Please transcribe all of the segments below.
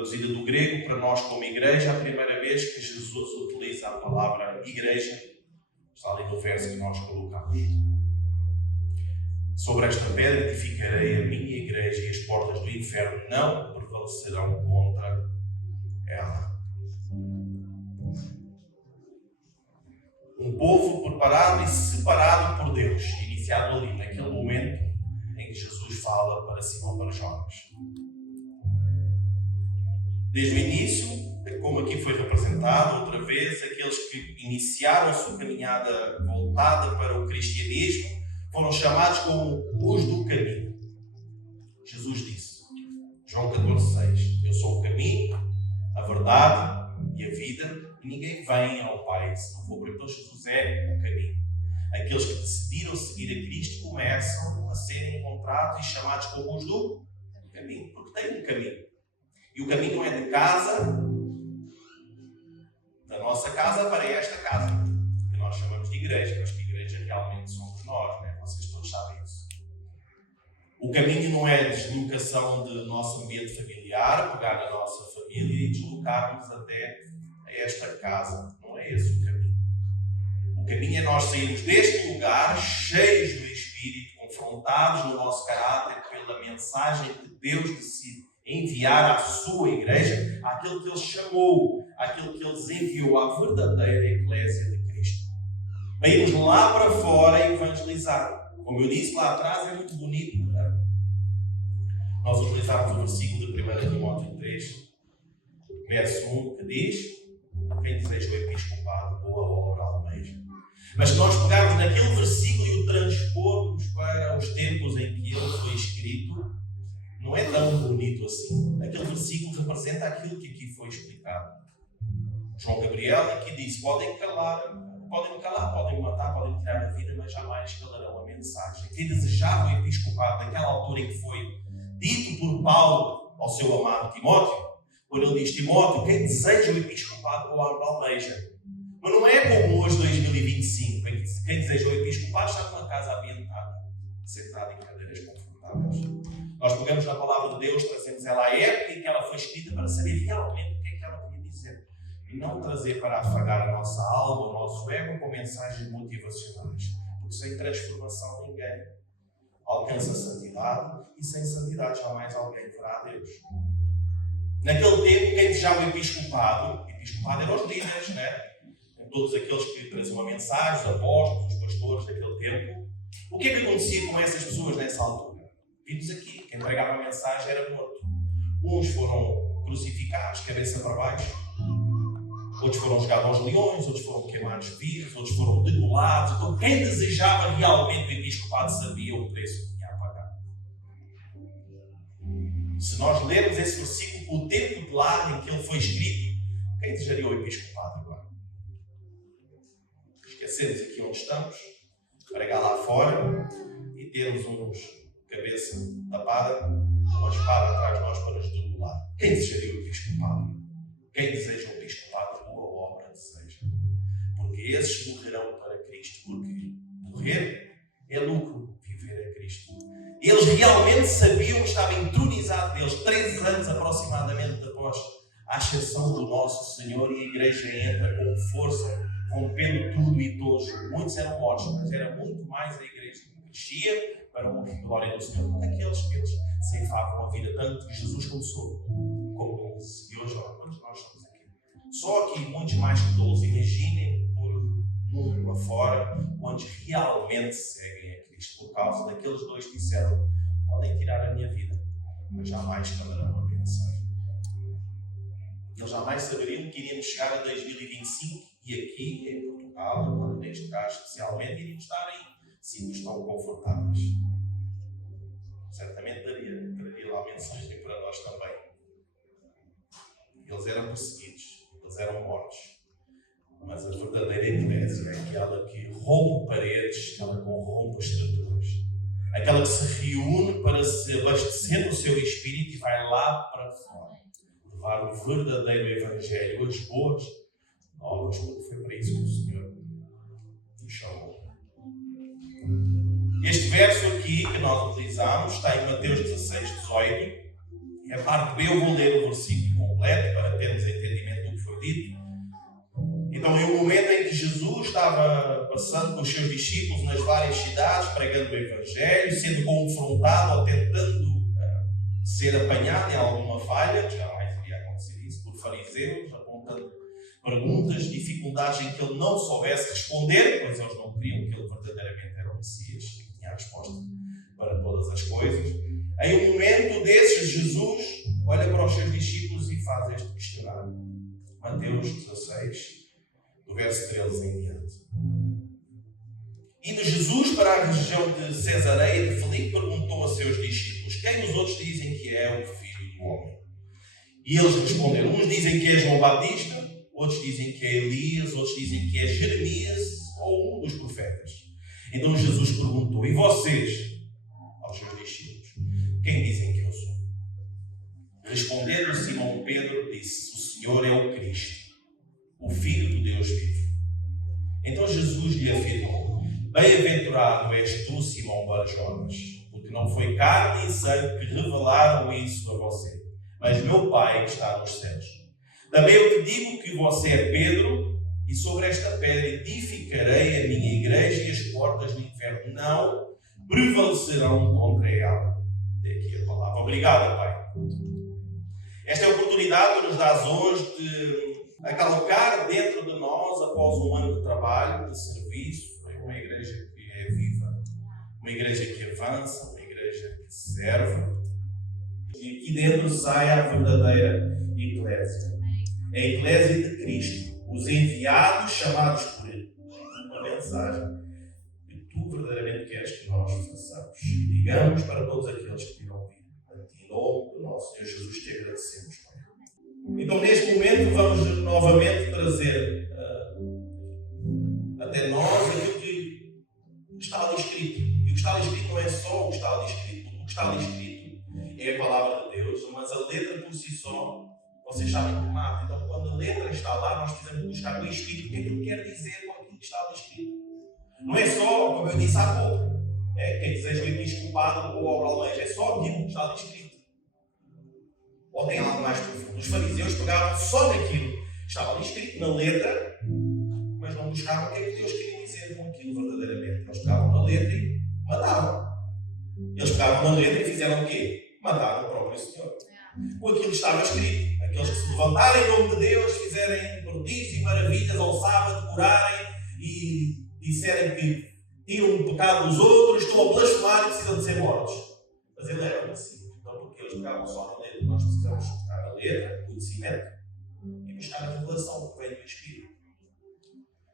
traduzida do grego para nós como igreja, a primeira vez que Jesus utiliza a palavra igreja, está ali no verso que nós colocamos. Sobre esta pedra edificarei a minha igreja e as portas do inferno não prevalecerão contra ela. Um povo preparado e separado por Deus, iniciado ali, naquele momento em que Jesus fala para Simão para Jonas. Desde o início, como aqui foi representado, outra vez, aqueles que iniciaram a sua caminhada voltada para o cristianismo foram chamados como os do caminho. Jesus disse, João 14,6, eu sou o caminho, a verdade e a vida, e ninguém vem ao Pai se não for por ele. Então Jesus é o caminho. Aqueles que decidiram seguir a Cristo começam a ser encontrados e chamados como os do caminho, porque têm um caminho. E o caminho não é de casa, da nossa casa para esta casa, que nós chamamos de igreja, mas que igreja realmente somos nós, né? Vocês todos sabem isso. O caminho não é a deslocação do nosso ambiente familiar, pegar a nossa família e deslocarmos até a esta casa. Não é esse o caminho. O caminho é nós sairmos deste lugar cheios do Espírito, confrontados no nosso caráter pela mensagem que Deus decide enviar à sua igreja, àquele que Ele chamou, àquele que Ele enviou, à verdadeira Eclésia de Cristo. Para irmos lá para fora e evangelizar. Como eu disse lá atrás, é muito bonito. Nós utilizamos o versículo de 1 Timóteo 3, verso 1, que diz: quem deseja o episcopado, boa obra almeja. Mas se nós pegarmos naquele versículo e o transpormos para os tempos em que ele foi escrito, não é tão bonito assim. Aquele versículo representa aquilo que aqui foi explicado. João Gabriel aqui diz: podem me calar, podem me matar, podem me tirar a vida, mas jamais calarão a mensagem. Quem desejava o episcopado naquela altura em que foi dito por Paulo ao seu amado Timóteo, quando ele diz: Timóteo, quem deseja o episcopado ou almeja. Mas não é como hoje, 2025, quem deseja o episcopado está numa casa ambientada, sentado em cadeiras confortáveis. Nós pegamos na palavra de Deus, trazemos ela à época em que ela foi escrita para saber realmente o que é que ela queria dizer. E não trazer para afagar a nossa alma, o nosso ego, com mensagens motivacionais. Porque sem transformação ninguém alcança a santidade, e sem santidade jamais alguém verá a Deus. Naquele tempo, quem desejava o episcopado eram os líderes, né? Todos aqueles que traziam a mensagem, os apóstolos, os pastores daquele tempo. O que é que acontecia com essas pessoas nessa altura? Vimos aqui, quem pregava a mensagem era morto. Uns foram crucificados, cabeça para baixo. Outros foram jogados aos leões, outros foram queimados vivos, outros foram degolados. Então, quem desejava realmente o episcopado sabia o preço que tinha a pagar. Se nós lermos esse versículo com o tempo de lá em que ele foi escrito, quem desejaria o episcopado agora? Esquecemos aqui onde estamos, pregar lá fora e termos uns cabeça tapada, uma espada atrás de nós para nos degolar. Quem desejaria o episcopado? Quem deseja o episcopado, boa obra deseja. Porque esses morrerão para Cristo, porque morrer é lucro, viver é Cristo. Eles realmente sabiam que estava entronizado deles, 13 anos aproximadamente após a ascensão do nosso Senhor, e a igreja entra com força, rompendo tudo e todos. Muitos eram mortos, mas era muito mais a igreja que crescia para uma glória do Senhor. Aqueles que eles ceifavam a vida, tanto que Jesus começou com 12. E hoje, quantos nós estamos aqui? Só aqui, muitos mais que 12. Imaginem por mundo afora, quantos realmente seguem a Cristo, por causa daqueles dois que disseram: podem tirar a minha vida, mas jamais calarão a mensagem. Eles jamais saberiam que iríamos chegar a 2025 e aqui em Portugal, agora neste caso especialmente, iríamos estar em sítios tão confortáveis. Certamente traria lá a mensagem para nós também. Eles eram perseguidos, eles eram mortos. Mas a verdadeira eclésia é aquela que rompe paredes, aquela que corrompe estruturas. Aquela que se reúne para se abastecer do seu espírito e vai lá para fora. Levar o verdadeiro evangelho, as boas novas, porque foi para isso que o Senhor nos chamou. Este verso aqui que nós utilizamos está em Mateus 16, 18, E a parte B eu vou ler o versículo completo para termos entendimento do que foi dito. Então, em um momento em que Jesus estava passando com os seus discípulos nas várias cidades, pregando o Evangelho, sendo confrontado ou tentando ser apanhado em alguma falha, jamais iria acontecer isso, por fariseus, apontando perguntas, dificuldades em que ele não soubesse responder, pois eles não queriam que ele verdadeiramente era o Messias, que tinha a resposta para todas as coisas. Em um momento desses, Jesus olha para os seus discípulos e faz este questionário. Mateus 16, do verso 13 em diante. Indo Jesus para a região de Cesareia de Filipe, perguntou a seus discípulos: quem os outros dizem que é o Filho do Homem? E eles responderam: uns dizem que é João Batista, outros dizem que é Elias, outros dizem que é Jeremias ou um dos profetas. Então Jesus perguntou: e vocês, aos seus discípulos, quem dizem que eu sou? Respondendo Simão Pedro, disse: o Senhor é o Cristo, o Filho do Deus vivo. Então Jesus lhe afirmou: bem-aventurado és tu, Simão Barjonas, porque não foi carne e sangue que revelaram isso a você, mas meu Pai que está nos céus. Também eu te digo que você é Pedro, e sobre esta pedra edificarei a minha igreja, e as portas do inferno não prevalecerão contra ela. Daqui a palavra. Obrigado, Pai. Esta é a oportunidade que nos dás hoje de colocar dentro de nós, após um ano de trabalho, de serviço, uma igreja que é viva, uma igreja que avança, uma igreja que serve, e aqui dentro saia a verdadeira eclésia. A eclésia de Cristo, os enviados chamados por Ele. Uma mensagem que tu verdadeiramente queres que nós façamos. Digamos para todos aqueles que irão vir. Em nome do nosso Senhor Jesus te agradecemos, Pai. Então, neste momento, vamos novamente trazer até nós aquilo que está ali escrito. E o que está ali escrito não é só o que está ali escrito. O que está ali escrito é a palavra de Deus, mas a letra por si só, vocês sabem que mata. Então, quando a letra está lá, nós precisamos buscar o Espírito. O que é que ele quer dizer com aquilo que está ali escrito? Não é só, como eu disse há pouco, quem deseja o episcopado ou o almeja, é só aquilo que está ali escrito. Ou tem algo mais profundo? Os fariseus pegavam só naquilo que estava ali escrito, na letra, mas não buscavam o que é que Deus queria dizer com aquilo verdadeiramente. Eles pegavam na letra e matavam. Eles pegavam na letra e fizeram o quê? Mataram o próprio Senhor. Com aquilo que estava escrito. Aqueles que se levantarem em nome de Deus, fizerem prodígios e maravilhas ao sábado, curarem e disserem que tiram o pecado dos outros, estão a blasfemar e precisam de ser mortos. Mas ele era assim. Então, porque eles pegavam só na letra, nós precisamos buscar a letra, o conhecimento, e buscar a revelação que vem do Espírito.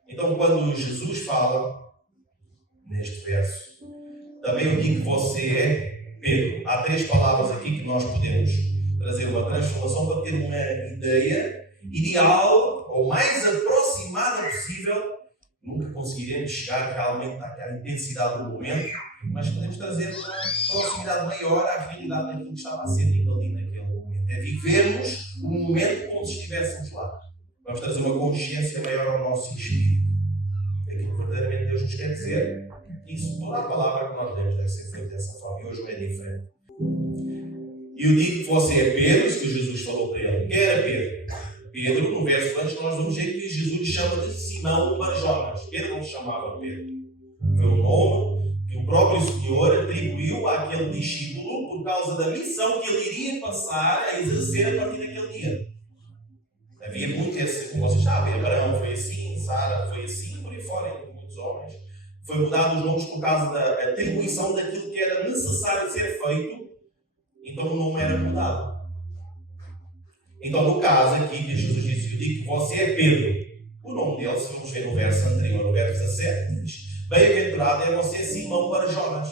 Então, quando Jesus fala, neste verso, também eu digo que você é Pedro. Há 3 palavras aqui que nós podemos trazer uma transformação para ter uma ideia ideal, ou mais aproximada possível. Nunca conseguiremos chegar realmente àquela intensidade do momento, mas podemos trazer uma proximidade maior à realidade daquilo que estava a ser dito ali naquele momento. É vivermos o momento como se estivéssemos lá. Vamos trazer uma consciência maior ao nosso espírito. Aquilo que verdadeiramente Deus nos quer dizer. Isso, toda a palavra que nós lemos deve ser feita dessa forma. E hoje não é diferente. E eu digo que você é Pedro, isso que Jesus falou para ele. Quem era Pedro? Pedro, no verso antes, nós vamos ver que Jesus chama de Simão Barjonas. Ele não se chamava Pedro. Foi um nome que o próprio Senhor atribuiu àquele discípulo por causa da missão que ele iria passar a exercer a partir daquele dia. Havia muito esse, como vocês sabem, Abraão foi assim, Sara foi assim, por aí fora, entre muitos homens. Foi mudado os nomes por causa da atribuição daquilo que era necessário ser feito. Então o nome era mudado. Então, no caso aqui, que Jesus disse: eu digo que você é Pedro. O nome dele, se vamos ver no verso anterior, no verso 17, diz: bem-aventurado é você, Simão Barjonas.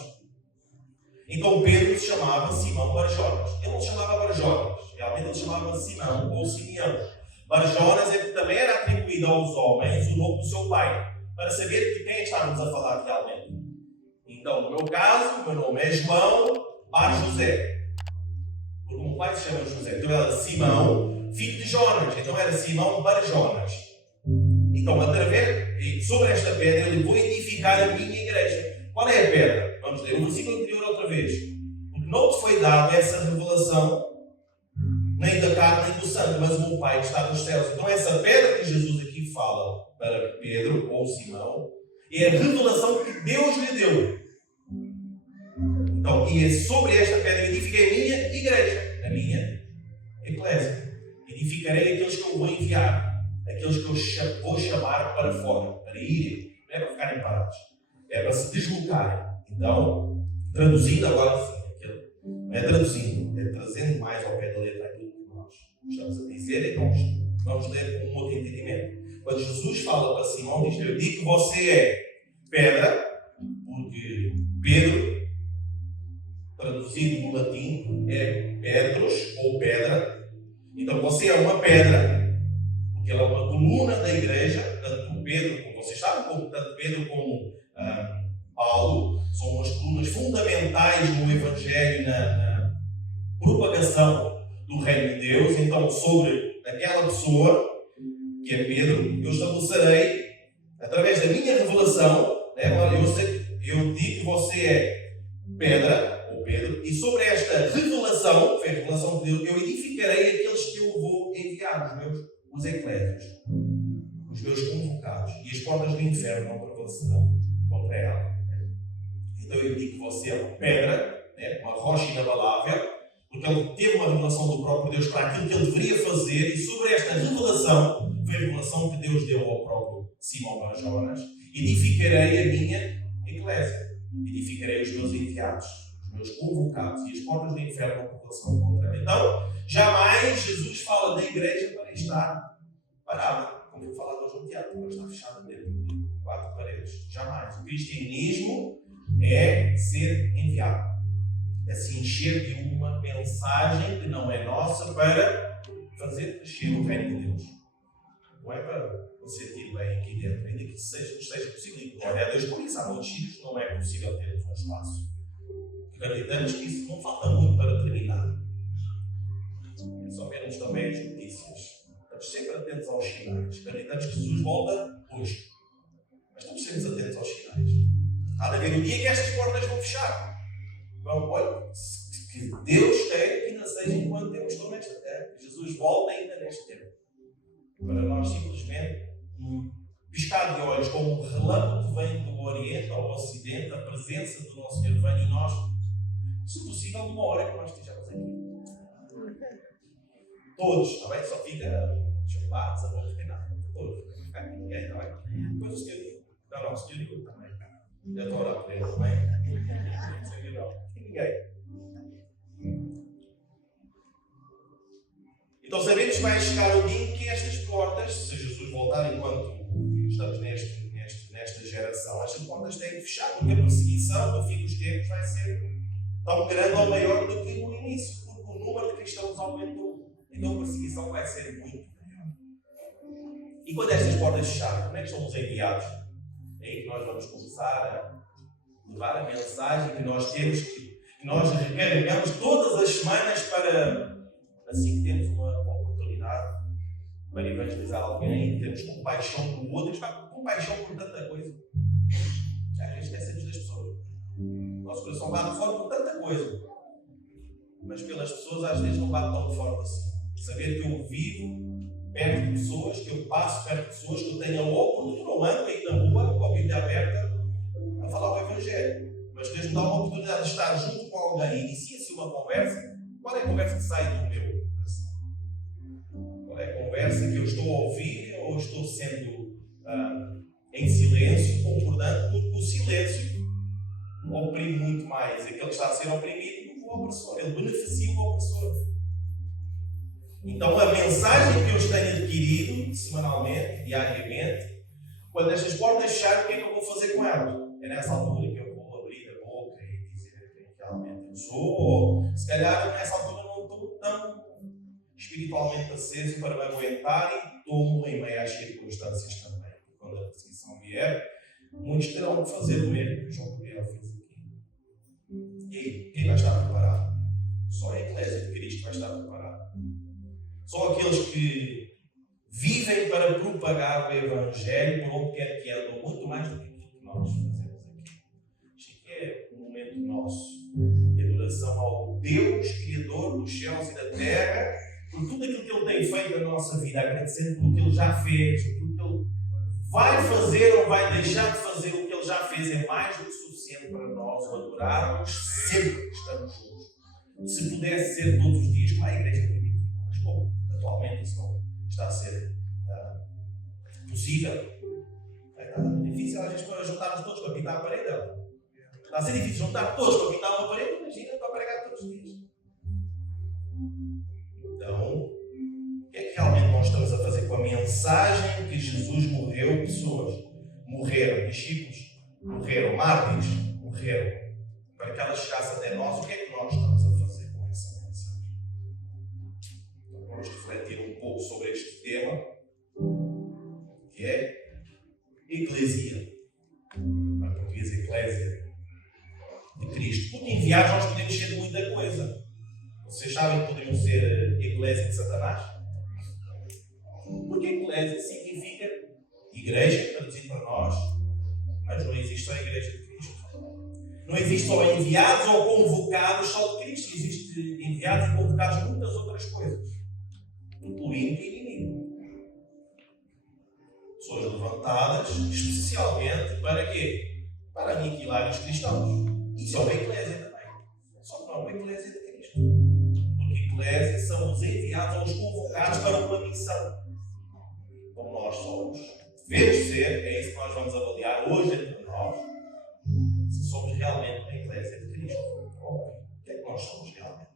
Então, Pedro se chamava Simão Barjonas. Ele não se chamava Barjonas, realmente ele se chamava Simão ou Simeão. Barjonas é que também era atribuído aos homens o nome do seu pai, para saber de quem estávamos a falar realmente. Então, no meu caso, o meu nome é João Bar José. Porque o meu pai se chama José. Então era Simão, filho de Jonas. Então era Simão Bar Jonas. Então, através, sobre esta pedra, eu vou edificar a minha igreja. Qual é a pedra? Vamos ler o versículo anterior outra vez. Porque não te foi dado essa revelação nem da carne, nem do sangue, mas o meu Pai que está nos céus. Então essa pedra que Jesus aqui fala para Pedro ou Simão é a revelação que Deus lhe deu. Então, e é sobre esta pedra edifiquei a minha igreja, a minha eclésia. Edificarei aqueles que eu vou enviar, aqueles que eu vou chamar para fora, para irem, não é para ficarem parados, é para se deslocarem. Então, traduzindo agora sim, não é traduzindo, é trazendo mais ao pé da letra aquilo que nós estamos a dizer, então vamos ler com um outro entendimento. Quando Jesus fala para Simão, diz: eu digo que você é pedra, porque Pedro, traduzido no latim, é Petros ou pedra. Então você é uma pedra, porque ela é uma coluna da igreja. Tanto Pedro, como vocês sabem, tanto Pedro como Paulo são umas colunas fundamentais no Evangelho, na propagação do Reino de Deus. Então, sobre aquela pessoa que é Pedro, eu estabelecerei, através da minha revelação, né? Eu digo que você é pedra, ou Pedro, e sobre esta revelação, que é a revelação de Deus, eu edificarei aqueles que eu vou enviar, os eclésios, os meus convocados, e as portas do inferno não prevalecerão contra ela. Então eu digo que você é uma pedra, né? Uma rocha inabalável, porque ele teve uma revelação do próprio Deus para aquilo que ele deveria fazer, e sobre esta revelação, foi a revelação que Deus deu ao próprio Simão Bar-Jonas: edificarei a minha eclésia, edificarei os meus enviados, os meus convocados, e as portas do inferno não prevalecerão contra ela. Então, jamais Jesus fala da igreja para estar parada, como eu falava hoje no teatro, para estar fechada dentro de 4 paredes. Jamais. O cristianismo é ser enviado, é se encher de uma mensagem que não é nossa para fazer crescer o reino de Deus. Não é para você sentir bem aqui dentro, ainda que seja possível. E glória a Deus por isso. Há muitos sítios que não é possível termos um espaço. Acreditamos que isso não falta muito para terminar. Só vemos também as notícias. Estamos sempre atentos aos sinais. Acreditamos que Jesus volta hoje. Mas estamos sempre atentos aos sinais. Há de haver um dia que estas portas vão fechar. Vamos, olha, que Deus quer que ainda seja enquanto temos estou nesta terra. Jesus volta ainda neste tempo. Para nós simplesmente piscar de olhos, como um relâmpago que vem do Oriente ao Ocidente, a presença do nosso Senhor vem, e nós, se possível, numa hora que nós estejamos aqui. Todos, está bem? Só fica chocolates, a boca, não tem nada. Todos, não fica aqui ninguém, está bem? Depois o Senhor diz: não, o Senhor diz também. Eu estou a orar por ele também. O Senhor diz: não, ninguém. Então sabemos que vai chegar o dia em que estas portas, se Jesus voltar enquanto estamos nesta geração, estas portas têm que fechar, porque a perseguição no fim dos tempos vai ser tão grande ou maior do que no início, porque o número de cristãos aumentou. Então a perseguição vai ser muito maior. E quando estas portas fecharem, como é que somos enviados? É aí que nós vamos começar a levar a mensagem que nós temos, que nós recarregamos todas as semanas para, assim que temos uma oportunidade para evangelizar alguém, temos compaixão com o outro, compaixão por tanta coisa. Já que esquecemos das pessoas. O nosso coração bate forte por tanta coisa, mas pelas pessoas às vezes não bate tão forte assim. Saber que eu vivo perto de pessoas, que eu passo perto de pessoas, que eu tenho a oportunidade, não ando aí na rua com a Bíblia aberta a falar o Evangelho, mas Deus me dá uma oportunidade de estar junto com alguém e inicia-se uma conversa. Qual é a conversa que sai do meu coração? Qual é a conversa que eu estou a ouvir ou estou sendo em silêncio, concordando? Porque o silêncio oprime muito mais aquele que está a ser oprimido do que o opressor. Ele beneficia o opressor. Então a mensagem que eu tenho adquirido semanalmente, diariamente, quando estas portas fecharem, o que é que eu vou fazer com elas? É nessa altura que eu vou abrir a boca e dizer quem realmente eu sou, ou se calhar nessa altura não estou tão espiritualmente aceso para me aguentar e tomo em meio às circunstâncias também. Quando a perseguição vier, muitos terão de fazer o mesmo que o João Gabriel fez aqui. E aí, quem vai estar preparado? Só a Eclésia de Cristo vai estar preparada. Só aqueles que vivem para propagar o Evangelho por onde quer que andam, muito mais do que aquilo que nós fazemos aqui. Isto aqui é um momento nosso de adoração ao Deus, Criador dos céus e da terra, por tudo aquilo que Ele tem feito na nossa vida, agradecendo pelo que Ele já fez, pelo que Ele vai fazer ou vai deixar de fazer. O que Ele já fez é mais do que suficiente para nós o adorarmos sempre que estamos juntos. Se pudesse ser todos os dias, como a igreja permite. Mas, bom, atualmente isso não está a ser possível. Está muito difícil às vezes para juntarmos todos para pintar a parede. Está a ser difícil juntar todos para pintar uma parede, imagina para pregar todos os dias. Então, o que é que realmente nós estamos a fazer com a mensagem que Jesus morreu? Pessoas morreram, discípulos morreram, mártires morreram, para que ela chegasse até nós. O que é que nós estamos a fazer com essa mensagem? Então, vamos refletir um pouco sobre este tema, que é Eclesia, para português Eclésia de Cristo. Porque enviados nós podemos ser de muita coisa. Vocês sabem que poderiam ser Eclésia de Satanás? Porque Eclésia significa igreja, traduzido para nós, mas não existe só a igreja de Cristo. Não existe só enviados ou convocados só de Cristo. Existe enviados e convocados de muitas outras coisas, incluindo o inimigo. Pessoas levantadas especialmente para quê? Para aniquilar os cristãos. Isso é uma eclésia também. Só que não é uma eclésia de Cristo. Porque eclésia são os enviados ou os convocados para uma missão. Como nós somos. Devemos ser, é isso que nós vamos avaliar hoje entre nós, se somos realmente a eclésia de Cristo. O que é que nós somos realmente?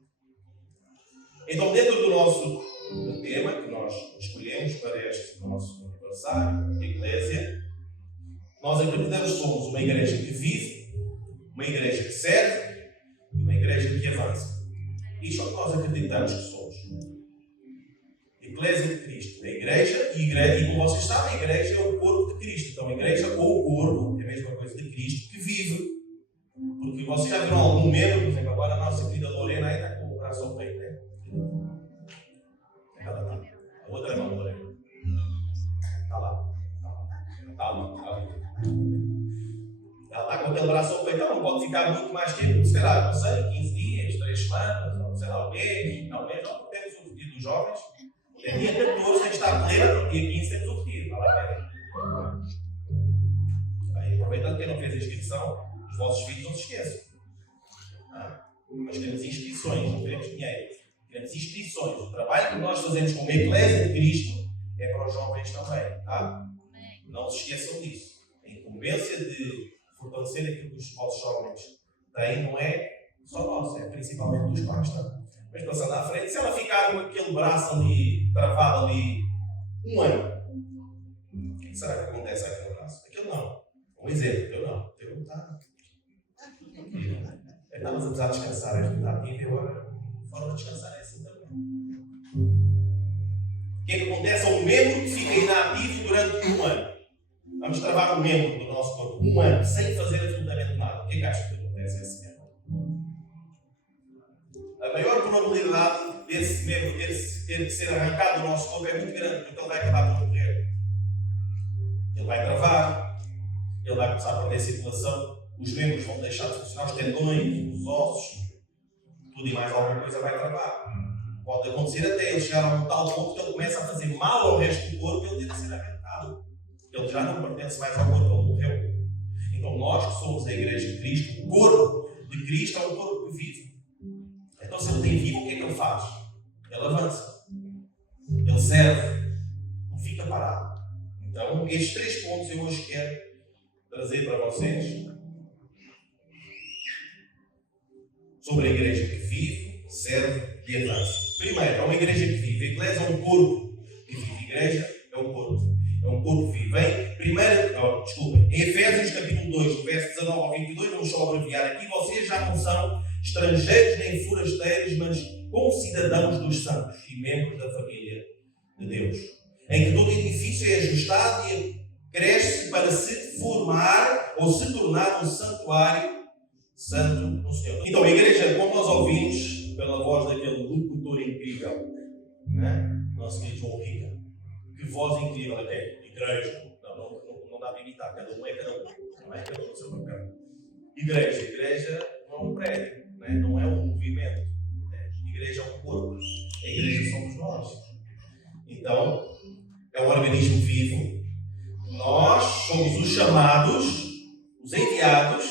Então, dentro do nosso tema que nós escolhemos para este nosso aniversário, a Eclésia, nós acreditamos que somos uma igreja que vive, uma igreja que serve e uma igreja que avança. Isto é o que nós acreditamos que somos. Eclésia de Cristo, a igreja, e como vocês sabem, a igreja é o corpo de Cristo. Então, a igreja ou o corpo é a mesma coisa de Cristo que vive. Porque vocês já viram algum membro, por exemplo, agora a nossa querida Lorena aí está com o braço ao peito, né? A outra não, Lorena. Está lá. Ela está com aquele braço ao peito, não pode ficar muito mais tempo, se calhar, não sei, 15 dias, 3 semanas, ou sei lá, um mês, não, mês, não, temos o retiro dos jovens. É dia 14 tem que estar pleno, dia 15 temos o retiro. Vai lá, aí, aproveitando que quem não fez a inscrição, os vossos filhos não se esqueçam. Mas queremos inscrições, não queremos dinheiro. Queremos inscrições. O trabalho que nós fazemos como Eclésia de Cristo é para os jovens também. Tá? Não se esqueçam disso. A incumbência de fortalecer aquilo que os vossos jovens têm não é só nossa, é principalmente dos pais. Tá? Mas passando à frente, se ela ficar com aquele braço ali, travado ali, um ano, o que será que acontece àquele braço? Aquele não. Um exemplo, eu não. Eu está. Estavas a precisar descansar, és muito ativo e agora a forma de descansar é assim também. O que é que acontece a um membro que fica inativo durante um ano? Vamos travar um membro do nosso corpo um ano sem fazer absolutamente nada. O que é que acha que acontece a esse membro? A maior probabilidade desse membro ter que ser arrancado do nosso corpo é muito grande, porque ele vai acabar por morrer. Ele vai travar, ele vai começar a perder circulação, os membros vão deixar de funcionar, os tendões, os ossos, tudo e mais alguma coisa vai travar. Pode acontecer até ele chegar a um tal ponto que ele começa a fazer mal ao resto do corpo e ele tem que ser arrancado. Ele já não pertence mais ao corpo, ele morreu. Então nós que somos a Igreja de Cristo, o corpo de Cristo é um corpo que vive. Então se ele tem vivo, o que é que ele faz? Ele avança. Ele serve. Não fica parado. Então estes 3 pontos eu hoje quero trazer para vocês sobre a igreja que vive, serve e avança. Primeiro, é uma igreja que vive. A igreja é um corpo que vive. A igreja é um corpo. É um corpo que vive. Em Efésios capítulo 2, verso 19 ao 22, vamos só abreviar aqui. Vocês já não são estrangeiros nem forasteiros, mas concidadãos dos santos e membros da família de Deus. Em que todo edifício é ajustado e cresce para se formar ou se tornar um santuário santo no Senhor. Então, a igreja, como nós ouvimos pela voz daquele locutor incrível, né? Nosso querido João Rica, que voz incrível até, igreja, não dá para imitar, cada um é cada um, não é cada um no seu papel. Igreja não é um prédio, né? Não é um movimento, né? Igreja é um corpo, a igreja somos nós. Então, é um organismo vivo. Nós somos os chamados, os enviados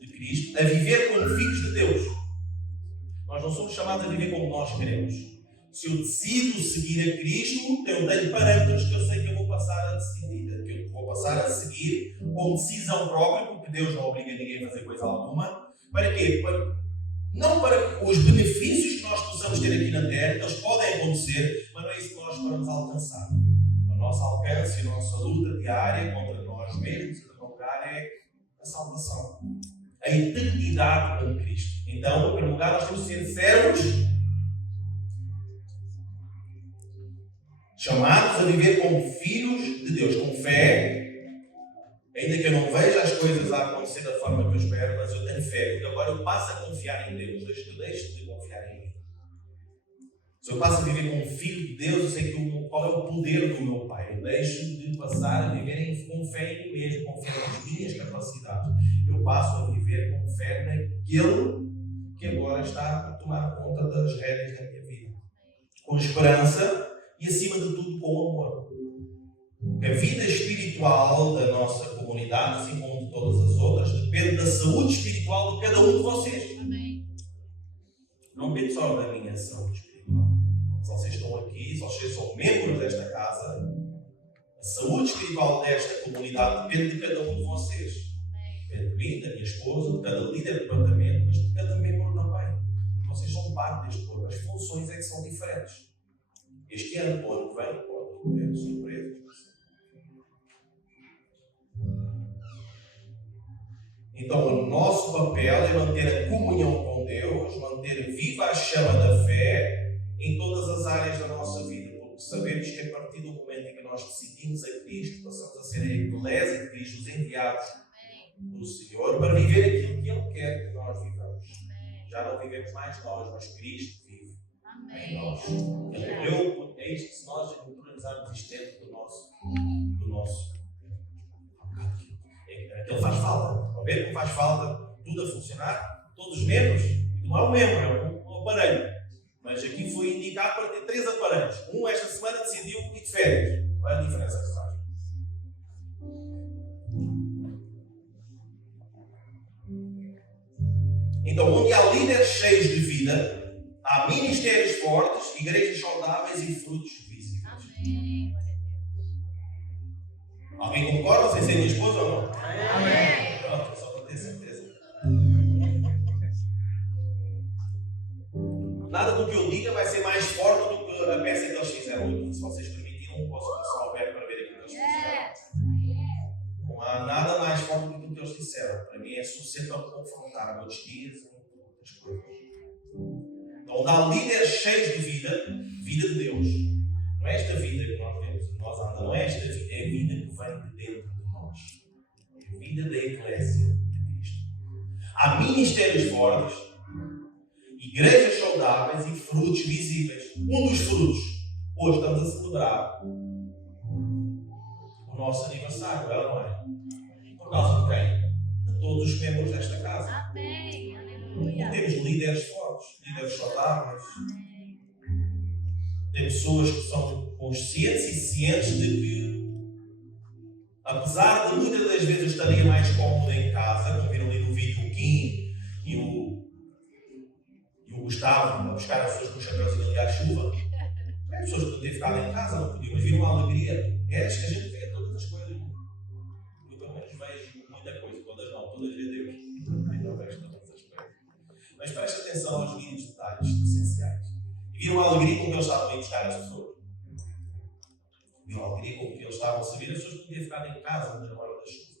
de Cristo, a viver como filhos de Deus. Nós não somos chamados a viver como nós queremos. Se eu decido seguir a Cristo, eu tenho parâmetros que eu sei que eu vou passar a decidir, que eu vou passar a seguir com decisão própria, porque Deus não obriga ninguém a fazer coisa alguma. Para quê? Não para que os benefícios que nós possamos ter aqui na Terra, eles podem acontecer, mas não é isso que nós vamos alcançar. O nosso alcance e a nossa luta diária contra nós mesmos, em primeiro lugar, é a salvação. A eternidade com Cristo. Então, em primeiro lugar, nós temos de ser servos chamados a viver como filhos de Deus, com fé. Ainda que eu não veja as coisas a acontecer da forma que eu espero, mas eu tenho fé, porque agora eu passo a confiar em Deus. Deixo de confiar em mim. Se eu passo a viver como filho de Deus, eu sei qual é o poder do meu Pai. Eu deixo de passar a viver com fé em mim mesmo, confiar nas minhas capacidades. Eu passo a viver com fé naquele que agora está a tomar conta das rédeas da minha vida. Com esperança e, acima de tudo, com amor. A vida espiritual da nossa comunidade, assim como de todas as outras, depende da saúde espiritual de cada um de vocês. Amém. Não depende só da minha saúde espiritual. Se vocês estão aqui, se vocês são membros desta casa, a saúde espiritual desta comunidade depende de cada um de vocês. Depende de mim, da minha esposa, de cada líder de departamento, mas de cada membro também. Vocês são parte deste corpo. As funções é que são diferentes. Este ano, o ano que vem, pode ter surpresas. Então, o nosso papel é manter a comunhão com Deus, manter viva a chama da fé em todas as áreas da nossa vida, porque sabemos que a partir do momento em que nós decidimos a Cristo, passamos a ser a Eclésia de Cristo, os enviados do Senhor, para viver aquilo que Ele quer que nós vivamos. Já não vivemos mais nós, mas Cristo vive em nós. Ele morreu, é isto, se nós naturalizarmos isto dentro do nosso. Ele faz falta. Para ver como faz falta tudo a funcionar, todos os membros. Não é um membro, é um aparelho. Mas aqui foi indicado para ter 3 aparelhos. Um esta semana decidiu ir de férias. Qual é a diferença que faz? Então, onde há líderes cheios de vida, há ministérios fortes, igrejas saudáveis e frutos visíveis. Amém. Alguém concorda? Sem ser minha esposa ou não? Amém. Pronto, só para ter certeza. Nada do que eu diga vai ser mais forte do que a peça que eles fizeram aqui. Se vocês permitirem, posso começar o verbo para ver aquilo que eles fizeram. Não há nada mais forte do que o que eles disseram. Para mim é suficiente para confrontar meus dias e outras coisas. Então, há líderes cheios de vida de Deus. Não é esta vida que nós vemos, nós andamos, não é esta vida, é a vida que vem de dentro de nós. É a vida da Eclésia de Cristo. Há ministérios fortes, igrejas saudáveis e frutos visíveis. Um dos frutos, hoje estamos a celebrar o nosso aniversário, é ou não é? Por causa de quem? De todos os membros desta casa. Amém. Aleluia. Temos líderes fortes, líderes saudáveis. Tem pessoas que são conscientes e cientes de que, apesar de muitas das vezes eu estaria mais cómodo em casa, como viram ali no vídeo o Kim e o Gustavo a buscar as pessoas com o chapéuzinho ali à chuva, as pessoas que não têm ficado em casa, não podiam, mas viram a alegria. É acho que a gente vê todas as coisas. Eu pelo menos vejo muita coisa, todas não, todas vê Deus. Ainda vejo todas as coisas. Mas preste atenção aos mínimos detalhes essenciais. Viram a alegria com que eles estavam a buscar as pessoas. Viram a alegria com que eles estavam a saber as pessoas que podiam ficar em casa na hora da chuva.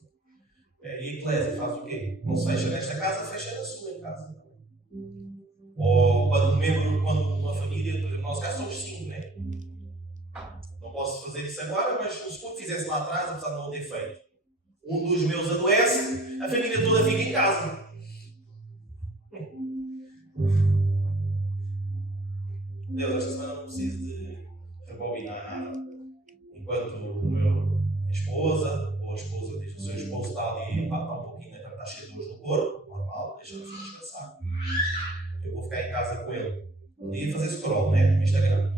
E a Eclésia faz o quê? Não se fecha nesta casa, fecha na sua em casa. Ou quando uma família, por exemplo, no nosso caso somos 5, né? Não posso fazer isso agora, mas se for que fizesse lá atrás, apesar de não o ter feito, um dos meus adoece, a família toda fica em casa. Deus, esta semana não preciso de rebobinar nada. Enquanto minha esposa, ou a esposa diz que o seu esposo está ali, está um pouquinho, está cheio de dores no corpo, normal, deixa a pessoa descansar. Eu vou ficar em casa com ele. Um dia fazer scroll, né? No Instagram.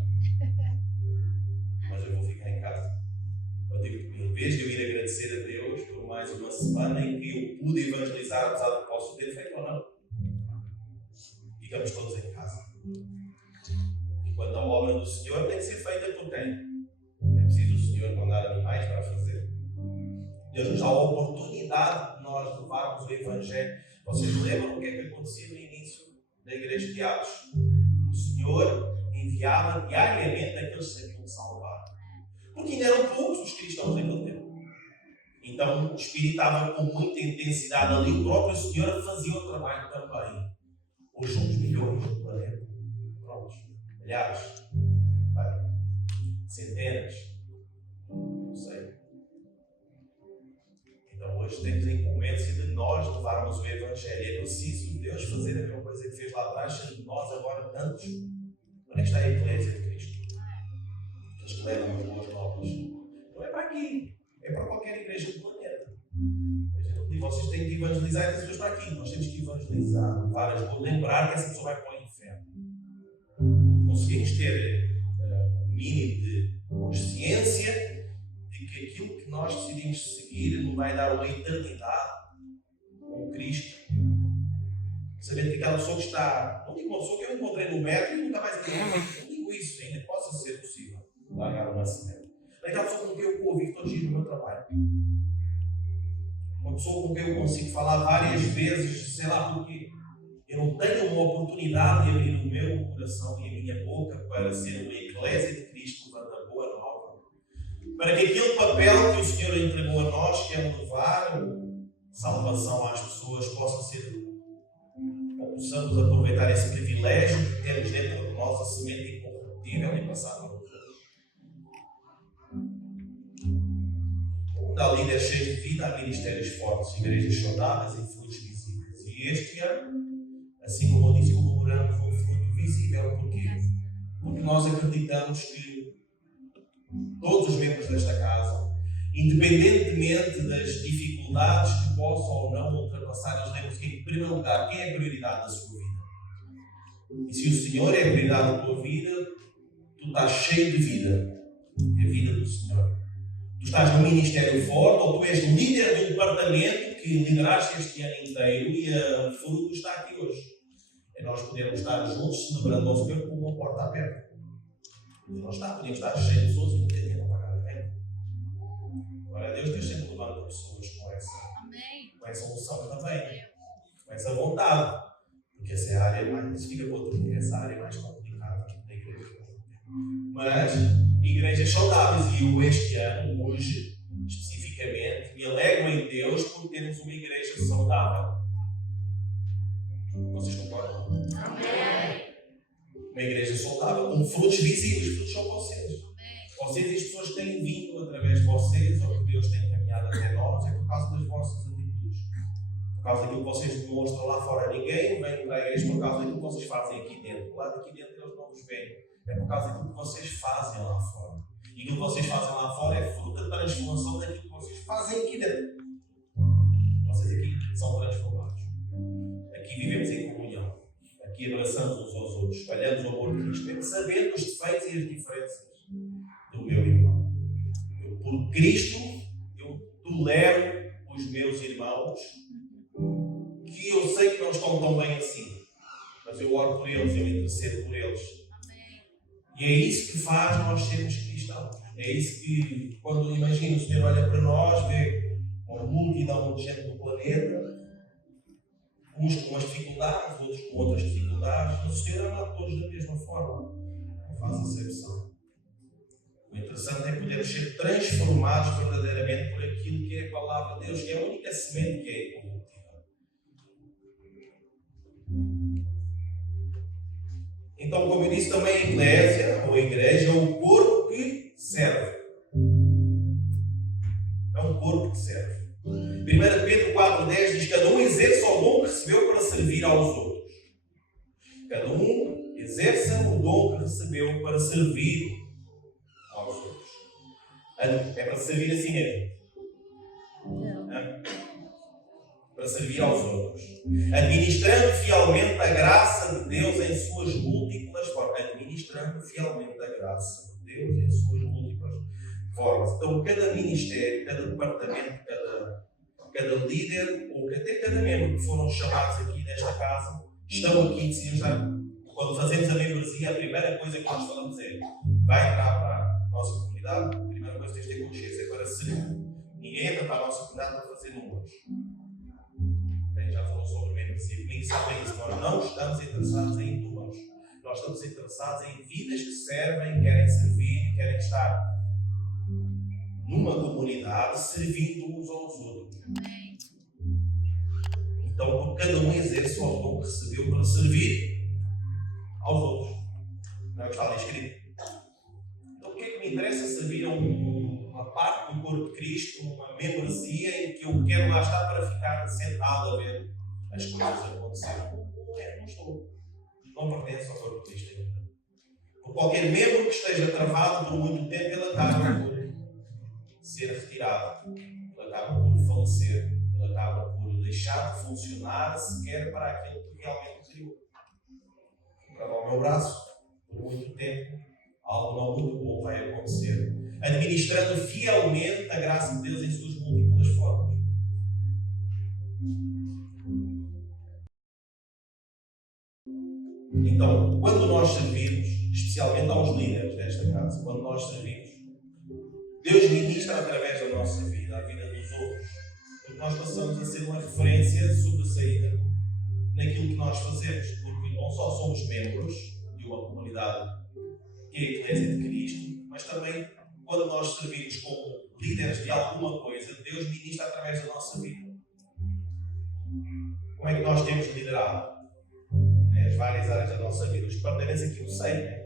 agradecer a Deus por mais uma semana em que eu pude evangelizar, apesar de posso ter feito ou não. Ficamos todos em casa. E quando a obra do Senhor tem que ser feita por quem? É preciso o Senhor mandar animais para fazer. Deus nos dá a oportunidade de nós levarmos o Evangelho. Vocês lembram o que é que acontecia no início da igreja de Atos? O Senhor enviava diariamente aqueles que sabiam salvar. Porque ainda eram poucos os cristãos naquele tempo. Então o Espírito estava com muita intensidade ali. O próprio Senhor fazia o trabalho também. Hoje somos milhões no planeta. Prontos. Milhares. Centenas. Não sei. Então hoje temos a incumbência de nós levarmos o Evangelho. É preciso Deus fazer a mesma coisa que fez lá atrás, sendo nós agora tantos. Onde é que está a Igreja de Cristo? Aqueles que levam as boas novas. Não é para aqui. É para qualquer igreja do planeta. E vocês têm que evangelizar essas pessoas para aqui. Nós temos que evangelizar. Várias vou lembrar que essa pessoa vai para o inferno. Conseguimos ter um mínimo de consciência de que aquilo que nós decidimos seguir não vai dar uma eternidade com Cristo. Sabendo que aquela pessoa que está... Não digo uma pessoa que eu encontrei no metro e nunca mais encontrei. Não digo isso ainda. Possa ser possível. Largar o nascimento. Aquela pessoa com quem eu convivo todos os dias no meu trabalho. Uma pessoa com quem eu consigo falar várias vezes, sei lá porquê. Eu não tenho uma oportunidade de abrir o meu coração e a minha boca para ser uma igreja de Cristo, levando a boa nova. Para que aquele papel que o Senhor entregou a nós, que é levar salvação às pessoas, possa ser, ou possamos aproveitar esse privilégio que temos dentro de nós, a semente incorruptível e passar para os outros. Há líderes cheios de vida, há ministérios fortes, igrejas saudáveis e frutos visíveis. E este ano, assim como eu disse, comemoramos um fruto visível. Porquê? Porque nós acreditamos que todos os membros desta casa, independentemente das dificuldades que possam ou não ultrapassar, nós lemos que, em primeiro lugar, quem é a prioridade da sua vida? E se o Senhor é a prioridade da tua vida, tu estás cheio de vida. É a vida do Senhor. Tu estás num ministério forte, ou tu és líder de um departamento que lideraste este ano inteiro e o fruto está aqui hoje. É nós podermos estar juntos celebrando o Senhor com uma porta aberta. Não está, podemos estar cheios de pessoas e não ter dinheiro para pagar a renda. Glória a Deus, Deus sempre levanta pessoas com essa unção também, com essa vontade. Porque essa é a área mais, isso fica com outro dia, essa área mais complicada da igreja. Mas igrejas saudáveis, e eu este ano, hoje, especificamente, me alegro em Deus por termos uma igreja saudável. Vocês concordam? Amém. Uma igreja saudável, com frutos visíveis. Os frutos são vocês. Vocês e as pessoas que têm vindo através de vocês, ou que Deus tem encaminhado até nós, é por causa das vossas atitudes. Por causa daquilo que vocês demonstram lá fora. Ninguém vem para a igreja por causa daquilo que vocês fazem aqui dentro. Lá daqui dentro eles não vos veem. É por causa daquilo que vocês fazem lá fora. E aquilo que vocês fazem lá fora é fruto da transformação daquilo que vocês fazem aqui dentro. Vocês aqui são transformados. Aqui vivemos em comunhão. Aqui abraçamos uns aos outros. Espalhamos o amor de Cristo. Sabendo os defeitos e as diferenças do meu irmão. Por Cristo, eu tolero os meus irmãos que eu sei que não estão tão bem assim. Mas eu oro por eles, eu intercedo por eles. E é isso que faz nós sermos cristãos. É isso que, quando imagina o Senhor olha para nós, vê uma multidão de gente do planeta, uns com umas dificuldades, outros com outras dificuldades, mas o Senhor ama a todos da mesma forma. Não faz acepção. O interessante é podermos ser transformados verdadeiramente por aquilo que é a palavra de Deus, que é a única semente que é incorruptível. Então, como eu disse, também a Eclésia, ou a igreja, é o corpo que serve. É um corpo que serve. 1 Pedro 4,10 diz: cada um exerça o dom que recebeu para servir aos outros. Cada um exerça o dom que recebeu para servir aos outros. É para servir assim mesmo. Para servir aos outros. Administrando fielmente a graça de Deus em suas múltiplas formas. Administrando fielmente a graça de Deus em suas múltiplas. formas. Então, cada ministério, cada departamento, cada líder, ou até cada membro que foram chamados aqui nesta casa, estão aqui, decidimos estar. Quando fazemos a membresia, a primeira coisa que nós falamos é: vai entrar para a nossa comunidade, a primeira coisa que tens de ter consciência é para servir. Ninguém entra para a nossa comunidade para fazer números. Quem já falou sobre membresia, ninguém sabe isso. Nós não estamos interessados em números. Nós estamos interessados em vidas que servem, querem servir, querem estar numa comunidade servindo uns aos outros. Então, cada um exerce o dom que recebeu para servir aos outros. Não é o que está ali escrito. Então, o que é que me interessa servir a uma parte do corpo de Cristo, uma membresia em que eu quero lá estar para ficar sentado a ver as coisas acontecerem? Não estou. Não pertence ao corpo de Cristo ainda. Por qualquer membro que esteja travado por muito tempo, ele acaba por ser retirado. Ele acaba por falecer. Ele acaba por deixar de funcionar sequer para aquilo que realmente criou. Para o meu braço, por muito tempo, algo não muito bom vai acontecer. Administrando fielmente a graça de Deus em suas múltiplas formas. Então, quando nós servimos, especialmente aos líderes desta casa, quando nós servimos, Deus ministra através da nossa vida, a vida dos outros, porque nós passamos a ser uma referência sobressaída naquilo que nós fazemos, porque não só somos membros de uma comunidade que é a Igreja de Cristo, mas também quando nós servimos como líderes de alguma coisa, Deus ministra através da nossa vida. Como é que nós temos liderado? As várias áreas da nossa vida. Os departamentos aqui eu sei, né?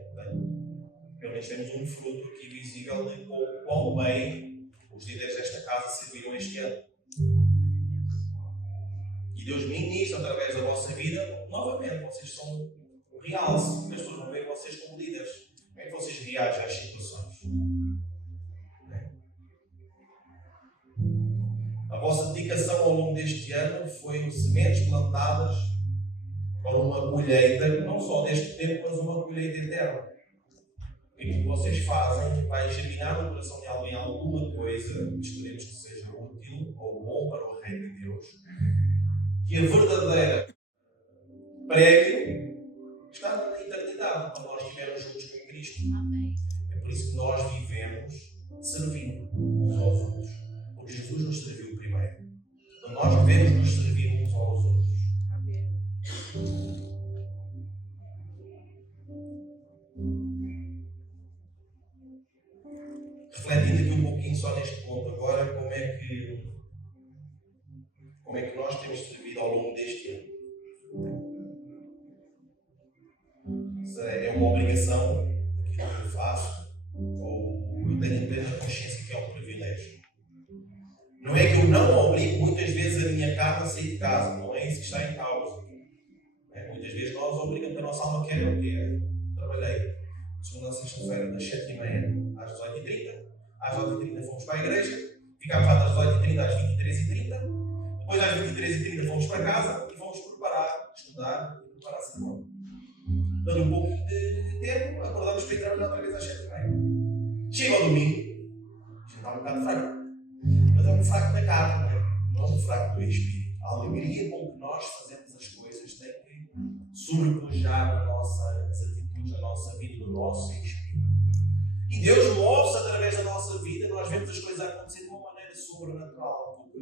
Pelo menos temos um fruto aqui visível de quão bem os líderes desta casa serviram este ano. E Deus ministra através da vossa vida, novamente, vocês são um realce. As pessoas vão ver vocês como líderes. Como é que vocês reagem às situações? A vossa dedicação ao longo deste ano foi sementes plantadas para uma colheita, não só deste tempo, mas uma colheita eterna. Aquilo que vocês fazem vai germinar no coração de alguém alguma coisa, esperemos que seja útil ou bom para o reino de Deus, que a verdadeira prémio está na eternidade, quando nós estivermos juntos com Cristo. É por isso que nós vivemos servindo uns aos outros, porque Jesus nos serviu primeiro. Então nós devemos nos servir uns aos outros. Refletindo aqui um pouquinho só neste ponto agora, como é que nós temos servido ao longo deste ano. Se é uma obrigação aquilo que eu faço, ou eu tenho plena consciência que é um privilégio. Não é que eu não obrigo muitas vezes a minha carne a sair de casa, não é isso que está em causa. Muitas vezes nós obrigamos a nossa alma, quer o quê? Trabalhei segunda a sexta-feira, das 7h30 às 18h30. Às 18h30 fomos para a igreja, ficámos lá das 18h30 às 23h30. Depois às 23h30 fomos para casa e fomos preparar, estudar e preparar a semana. Dando um pouco de tempo, acordamos para ir trabalhar outra vez às 7h30. Chega ao domingo, já está um bocado fraco. Mas é um fraco da carne, não é um fraco do espírito. A alegria com que nós fazemos as coisas tem que sobrepujar as atitudes, a nossa vida, o nosso espírito. E Deus move-se através da nossa vida, nós vemos as coisas acontecer de uma maneira sobrenatural, porque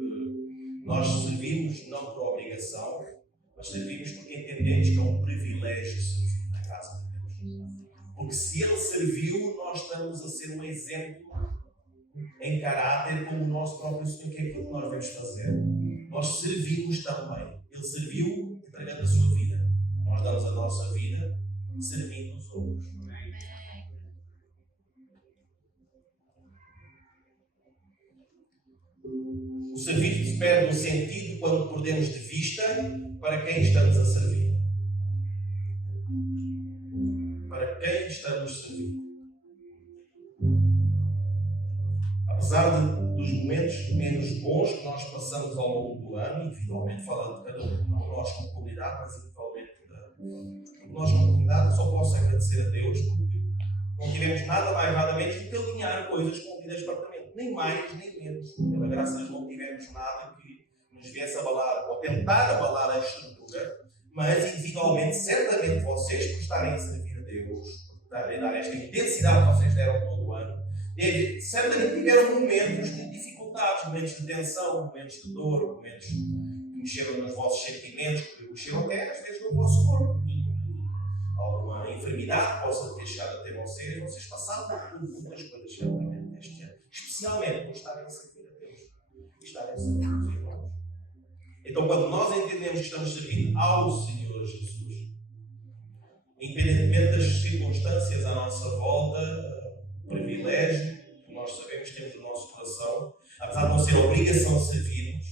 nós servimos não por obrigação, mas servimos porque entendemos que é um privilégio servir na casa de Deus. Porque se Ele serviu, nós estamos a ser um exemplo em caráter como o nosso próprio Senhor, que é aquilo que nós devemos fazer. Nós servimos também. Ele serviu entregando a sua vida. Nós damos a nossa vida servindo os outros. O serviço perde o sentido quando perdemos de vista para quem estamos a servir. Para quem estamos servindo. Apesar dos momentos menos bons que nós passamos ao longo do ano, individualmente, falando de cada um, não nós como comunidade, mas individualmente nós como comunidade, só posso agradecer a Deus porque não tivemos tivemos nada mais, nada menos do que alinhar coisas com o líder de departamento. Nem mais, nem menos. Pela graça de Deus não tivemos nada que nos viesse abalar, ou tentar abalar a estrutura, mas individualmente, certamente vocês, por estarem a servir a Deus, por estarem a dar esta intensidade que vocês deram todo o ano, certamente tiveram momentos de dificuldades, momentos de tensão, momentos de dor, momentos que mexeram nos vossos sentimentos, que mexeram até às vezes no vosso corpo. Alguma enfermidade que possa ter chegado até vocês passaram por muitas coisas certamente este ano, especialmente por estarem a servir a Deus e estarem a servir os irmãos. Então, quando nós entendemos que estamos servindo ao Senhor Jesus, independentemente das circunstâncias à nossa volta, o privilégio que nós sabemos que temos no nosso coração, apesar de não ser a obrigação de servirmos,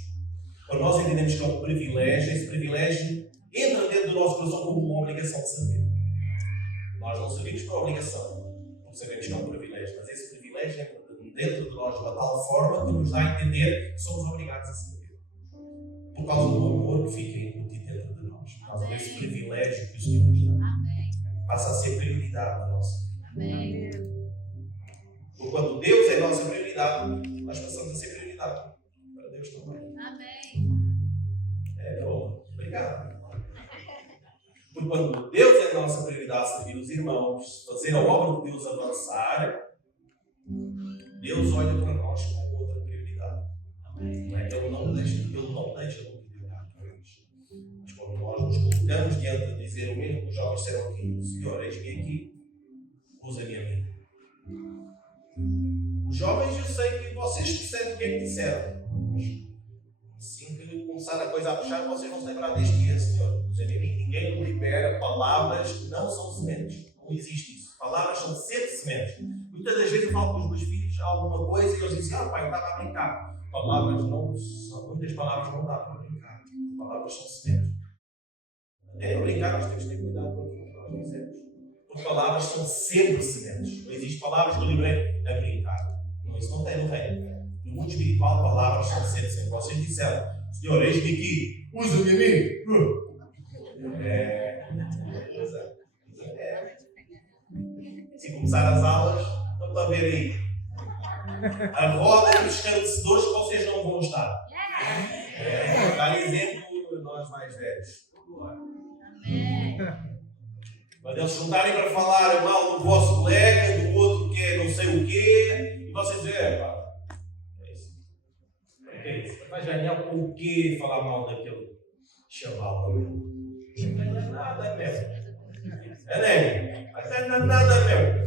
quando nós entendemos que é um privilégio, esse privilégio entra dentro do nosso coração como uma obrigação de servir. Nós não servimos por obrigação, não sabemos que é um privilégio, mas esse privilégio entra dentro de nós de uma tal forma que nos dá a entender que somos obrigados a servir. Por causa do amor que fica embutido dentro de nós, por causa desse privilégio que o Senhor nos dá. Passa a ser prioridade na nossa vida. Porque quando Deus é a nossa prioridade, nós passamos a ser prioridade para Deus também. É bom, obrigado. Porque quando Deus é a nossa prioridade, servir os irmãos, fazer a obra de Deus avançar, Deus olha para nós com outra prioridade. Não é que Ele não deixa de prioridade para eles. Mas quando nós nos colocamos diante de dizer o mesmo que os jovens disseram aqui, Senhor, eis-me aqui, usa-me a mim. Os jovens, eu sei que vocês percebem o que é que disseram. Assim que começar a coisa a puxar, vocês vão se lembrar deste dia, Senhor. Usa-me a mim. Ninguém libera palavras que não são sementes. Não existe isso. Palavras são sempre sementes. Muitas das vezes eu falo com os meus filhos alguma coisa e eles dizem, pai, estava a brincar. Muitas palavras não dá para brincar. Palavras são sementes. Até para brincar nós temos que ter cuidado com aquilo que nós dizemos. Porque palavras são sempre sementes. Não existe palavras que eu livrei a brincar. Não, isso não tem no reino. No mundo espiritual, palavras são sempre sementes. Vocês disseram, Senhor, eis-me aqui, usa-me a mim. Se começar as aulas, estão a ver aí a roda dos esclarecedores que vocês não vão estar. Dá exemplo nós mais velhos. Quando eles se juntarem para falar mal do vosso colega, do outro que é não sei o quê, e vocês dizem, é isso. É isso. Vai ganhar com o quê falar mal daquele chaval? Não ganha nada, meu. É, né? Não ganha nada, meu.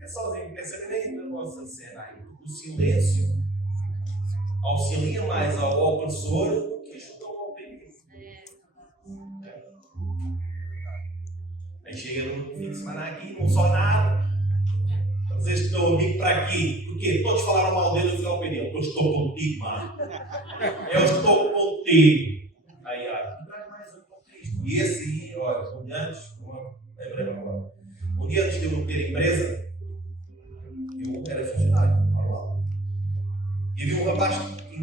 É sozinho, pensa nem na vossa cena aí. O silêncio auxilia mais ao opressor do que ajuda ao oprimido. Aí chega no fim de semana aqui, não só nada. Vocês que estão amigo para aqui. Porquê? Todos falaram mal dele e ficaram opinião. Eu estou contigo, mano. Eu estou contigo. Aí, traz mais um contexto. E esse aí, olha, um dia antes, lembrei agora. Um dia antes de eu ter empresa, eu era funcionário, normal. E havia um rapaz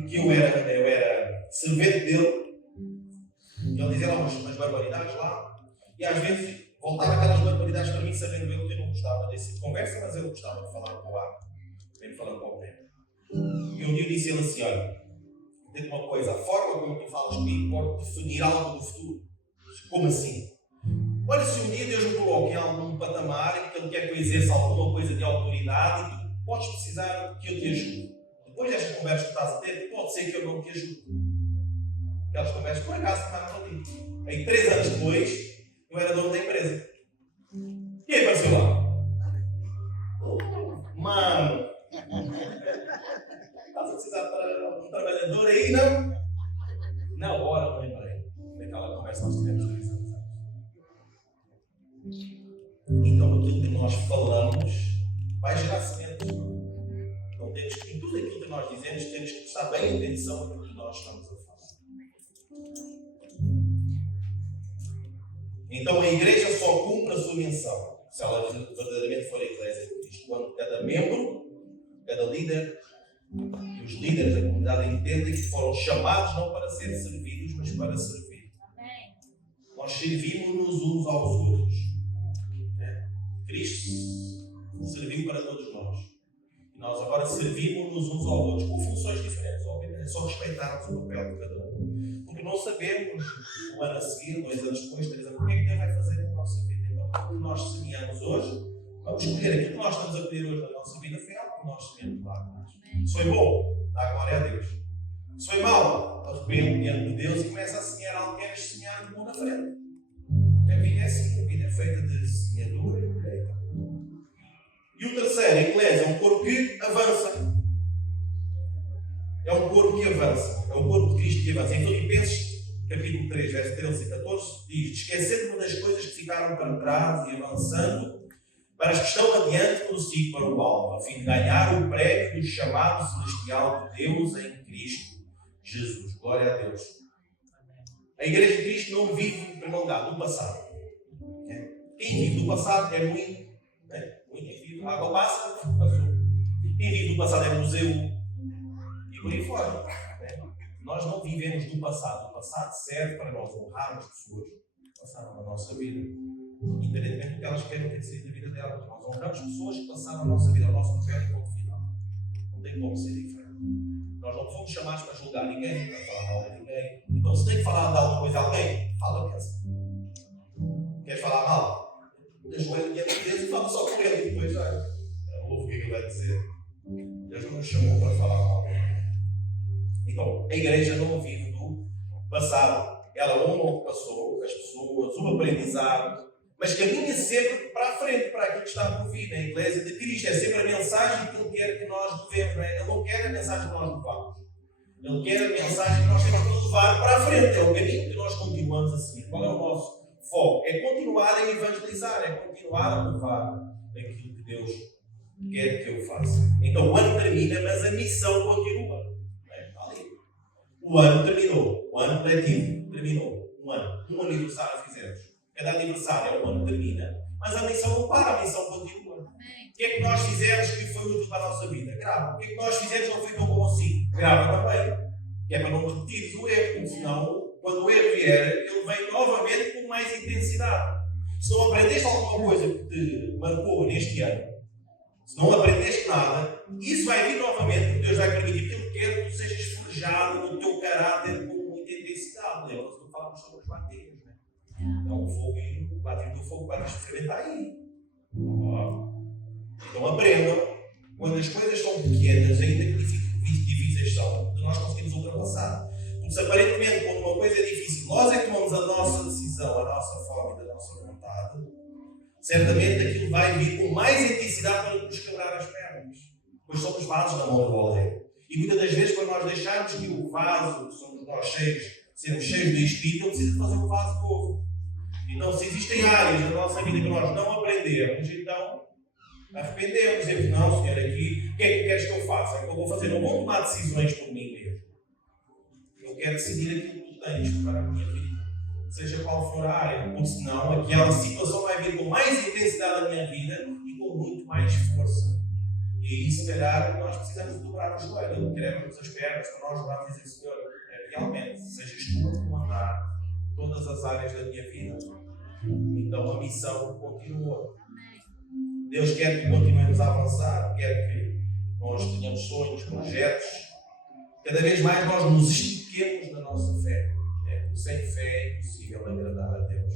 que eu era servente dele. E ele dizia umas barbaridades lá. E às vezes voltava aquelas barbaridades para mim, sabendo eu que eu não gostava desse tipo de conversa, mas eu gostava de falar com o ar. Mesmo falando com o tempo. E um dia eu disse a ele assim: olha, digo uma coisa, a forma como tu falas comigo pode definir algo do futuro. Como assim? Olha, se um dia Deus me coloca em algum patamar em que Ele quer que eu exerça alguma coisa de autoridade e tu podes precisar que eu te ajude. Depois desta conversa que estás a ter, pode ser que eu não te ajude. Aquelas conversas, por acaso, estavam contigo. Aí, 3 anos depois, eu era dono da empresa. E aí apareceu lá. Mano, estás a precisar de um trabalhador aí, não? Na hora, eu lembrei daquela conversa que nós tivemos 3 anos. Então aquilo que nós falamos vai gerar sementes. Então temos que, em tudo aquilo que nós dizemos, temos que prestar bem atenção naquilo que nós estamos a falar. Então a igreja só cumpre a sua missão se ela verdadeiramente for a igreja de Cristo. Quando cada membro, cada líder e os líderes da comunidade entendem que foram chamados não para ser servidos, mas para servir. Nós servimos-nos uns aos outros. Cristo serviu para todos nós. E nós agora servimos-nos uns aos outros com funções diferentes. Obviamente, é só respeitarmos o papel de cada um. Porque não sabemos, um ano a seguir, 2 anos depois, 3 anos, o que é que Deus vai fazer na nossa vida. Então, o que nós semeamos hoje, vamos escolher aquilo que nós estamos a colher hoje na nossa vida, foi algo que nós semeamos lá atrás. Se foi bom, dá glória a Deus. Se foi mau, arrepende diante de Deus e começa a semear algo que queres semear de mão na frente. A vida é assim, a vida é feita de semeadura e colheita. E o terceiro, a Eclésia, é um corpo que avança. É um corpo que avança. É o corpo de Cristo que avança. Em Filipenses, capítulo 3, versos 13 e 14, diz: esquecendo-me das coisas que ficaram para trás e avançando para as que estão adiante, prossigo para o alvo, a fim de ganhar o prémio do chamado celestial de Deus em Cristo Jesus. Glória a Deus. A Igreja de Cristo não vive, em primeiro lugar, do passado. Quem vive do passado é ruim. A água passa, passou. Quem vive do passado é museu. E por aí fora. Nós não vivemos do passado. O passado serve para nós honrarmos pessoas que passaram na nossa vida, independentemente do que elas querem ter sido na vida delas. Nós honramos pessoas que passaram na nossa vida, o nosso papel e ponto final. Não tem como ser diferente. Nós não fomos chamados para julgar ninguém, para falar mal de ninguém. Então, se tem que falar de alguma coisa a alguém, fala mesmo. Queres falar mal? Ajoelha diante de Deus e fala só com ele. E depois já ouve o que ele vai dizer. Deus não nos chamou para falar mal. Então, a igreja não vive do passado. Ela honra o que passou, as pessoas, o aprendizado, mas caminha sempre para a frente, para aquilo que está por vir. A Igreja de Cristo é sempre a mensagem que Ele quer que nós levemos. Não é? Ele não quer a mensagem que nós levamos. Ele quer a mensagem que nós temos que levar para a frente. É o caminho que nós continuamos a seguir. Qual é o nosso foco? É continuar a evangelizar, é continuar a levar aquilo que Deus quer que eu faça. Então o ano termina, mas a missão continua. O ano terminou. O ano letivo terminou. Um aniversário fizemos. Cada aniversário é um ano termina. Mas a missão não para, a missão continua. O que é que nós fizemos que foi útil para a nossa vida? Grava. O que é que nós fizemos que não foi tão bom assim? Grava também. Que é para não repetir o erro. Porque senão, quando o erro vier, ele vem novamente com mais intensidade. Se não aprendeste alguma coisa que te marcou neste ano, se não aprendeste nada, isso vai vir novamente, porque Deus vai permitir que Ele quer que tu sejas forjado no teu caráter com muita intensidade. Lembra-se que falamos sobre os batismos, né? É um fogo e o batismo do fogo vai experimentar aí. Então aprendam, quando as coisas são pequenas, ainda que difíceis são, nós conseguimos ultrapassar. Porque se aparentemente, quando uma coisa é difícil, nós é que tomamos a nossa decisão, a nossa forma e da nossa vontade, certamente aquilo vai vir com mais intensidade para nos quebrar as pernas. Pois somos vasos na mão do oleiro. E muitas das vezes, para nós deixarmos que o vaso, que somos nós cheios, sermos cheios do Espírito, ele precisa fazer um vaso novo. Então, se existem áreas da nossa vida que nós não aprendemos, então arrependemos. Dizemos, não, Senhor, aqui, o que é que queres que eu faça? É que eu vou fazer, não vou tomar decisões por mim mesmo. Eu quero decidir aquilo que tu tens para a minha vida. Seja qual for a área, porque senão aquela situação vai vir com mais intensidade na minha vida e com muito mais força. E aí, se calhar, nós precisamos dobrar o joelho, queremos as pernas para nós vamos dizer, Senhor, realmente, sejas tu a comandar todas as áreas da minha vida. Então a missão continua. Deus quer que continuemos a avançar, quer que nós tenhamos sonhos, projetos. Cada vez mais nós nos estiquemos na nossa fé. Sem fé é impossível agradar a Deus.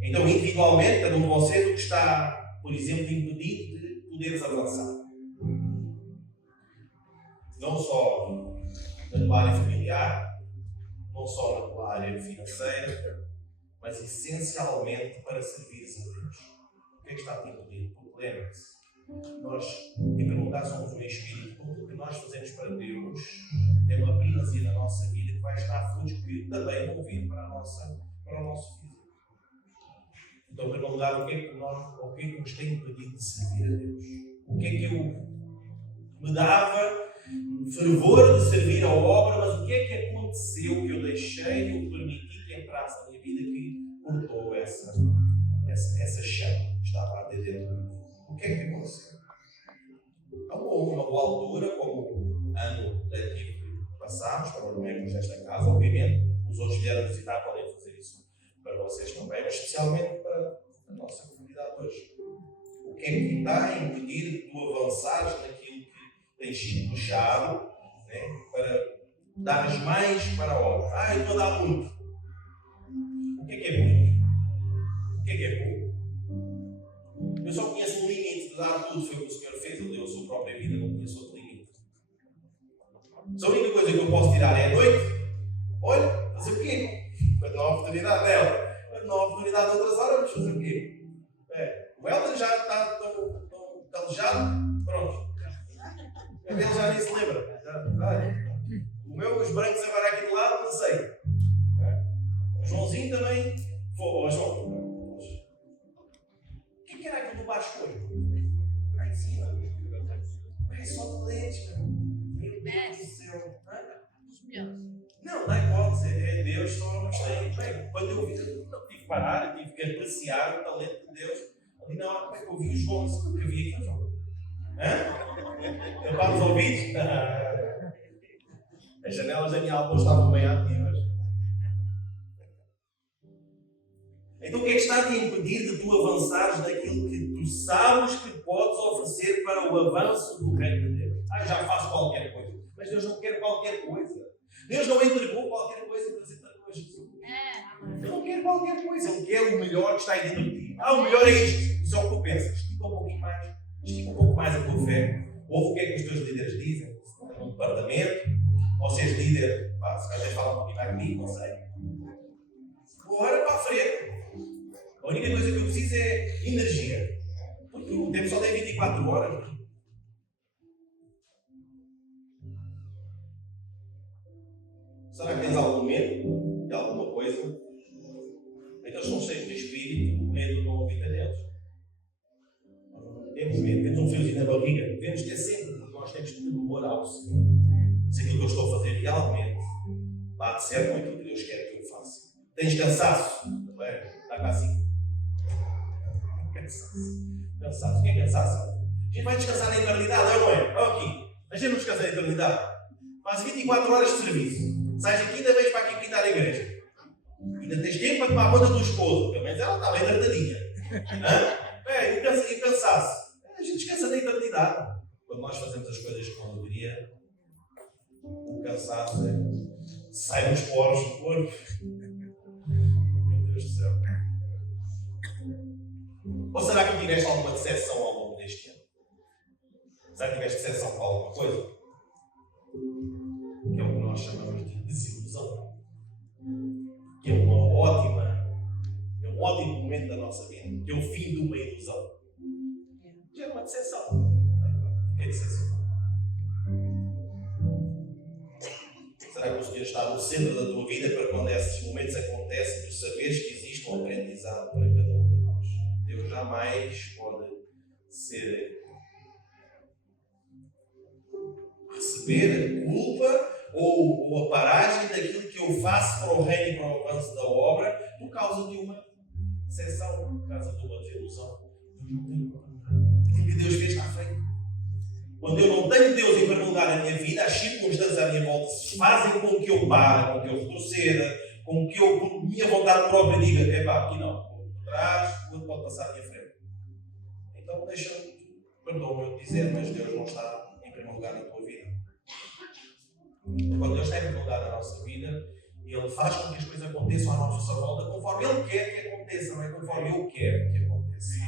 Então, individualmente, cada um de vocês, o que está, por exemplo, impedido de poderes avançar. Não só na tua área familiar, não só na tua área financeira, mas essencialmente para servires a Deus. O que é que está a te impedir? Porque lembre-se, nós, em primeiro lugar, somos um Espírito. Tudo o que nós fazemos para Deus tem uma primazia na nossa vida que vai estar frutos que também vão vir para o nosso físico. Então, em primeiro lugar, o que é que nos tem impedido de servir a Deus? O que é que eu me dava fervor de servir a obra, mas o que é que aconteceu que eu deixei, eu permiti que entrasse na minha vida que cortou essa chama que estava a arder dentro de mim? O que é que aconteceu? Não houve uma boa altura, como o ano letivo que passámos para os membros desta casa, obviamente, os outros vieram visitar, podem fazer isso para vocês também, mas especialmente para a nossa comunidade hoje. é que está a impedir tu avançares naquilo que tens sido puxado, né, para dares mais para a obra? Eu estou a dar muito. O que é muito? O que é pouco? Eu só conheço um limite de dar tudo. Foi o que o Senhor fez. Ele deu a sua própria vida. Não conheço outro limite. A única coisa que eu posso tirar é a noite. Olha, fazer o quê? Quando não há oportunidade dela. Quando não há oportunidade de outras horas, vamos fazer o quê? O Helder já está tão calejado. Pronto. Ele já nem se lembra. Os brancos agora aqui do lado, não sei. O Joãozinho também. João. O que era aquilo do baixo hoje? Lá em cima. É só de leite, meu Deus do céu. Não é hipótese. É Deus só nos tem. Bem, quando eu vi, eu tive que parar, eu tive que apreciar o talento de Deus. Ali na hora, como é que eu vi o João? Isso que eu vi aqui, João. Eu para os ouvidos? As janelas da minha alma estavam bem ativas. Então o que é que está a te impedir de tu avançares naquilo que tu sabes que podes oferecer para o avanço do reino de Deus? Já faço qualquer coisa. Mas Deus não quer qualquer coisa. Deus não entregou qualquer coisa para ser para Jesus. Ele não quer qualquer coisa. Ele quer o melhor que está aí dentro de ti. O melhor é isto. Isso é o que tu pensas. Estica um pouquinho mais. Estica um pouco mais a tua fé. Ouve o que é que os teus líderes dizem. Se não tem um departamento, ou se és líder, se calhar fala um pouquinho mais comigo, não sei. Bora para a frente. A única coisa que eu preciso é energia. Porque o tempo só tem 24 horas. Será que tens algum medo de alguma coisa? Então eles são cheios de espírito, o medo não habita neles. Temos medo, temos um friozinho na barriga. Devemos ter sempre, porque nós temos temor ao Senhor. Se aquilo que eu estou a fazer realmente bate certo com aquilo que Deus quer que eu faça. Tens cansaço? Está cá assim. Cansaço. O que é cansaço? A gente vai descansar na eternidade, não é? Aqui. A gente não descansa na eternidade. Faz 24 horas de serviço. Sais aqui, ainda vens para aqui pintar a igreja. Ainda tens tempo para tomar conta do esposo. Pelo menos ela está bem tratadinha. E o cansaço? A gente descansa na eternidade. Quando nós fazemos as coisas com alegria, o cansaço sai nos poros do corpo. Meu Deus do céu. Ou será que tiveste alguma decepção ao longo deste ano? Será que tiveste decepção com alguma coisa? Que é o que nós chamamos de desilusão. Que é um ótimo momento da nossa vida. Que é o fim de uma ilusão. Que é uma decepção. O que é decepção? Será que o Senhor está no centro da tua vida para quando esses momentos acontecem, tu saberes que existe um aprendizado para cada um de nós? Deus jamais pode receber a culpa ou a paragem daquilo que eu faço para o reino e para o avanço da obra por causa de uma decepção, por causa de uma desilusão. Aquilo que Deus fez está feito. Quando eu não tenho Deus em primeiro lugar na minha vida, as circunstâncias à minha volta fazem com que eu pare, com que eu retroceda, com que eu, por minha vontade própria, diga: aqui não, vou por trás, o outro pode passar à minha frente. Então perdoa-me eu dizer, mas Deus não está em primeiro lugar na tua vida. Quando Deus está em primeiro lugar na nossa vida, Ele faz com que as coisas aconteçam à nossa volta conforme Ele quer que aconteça, não é conforme eu quero que aconteça.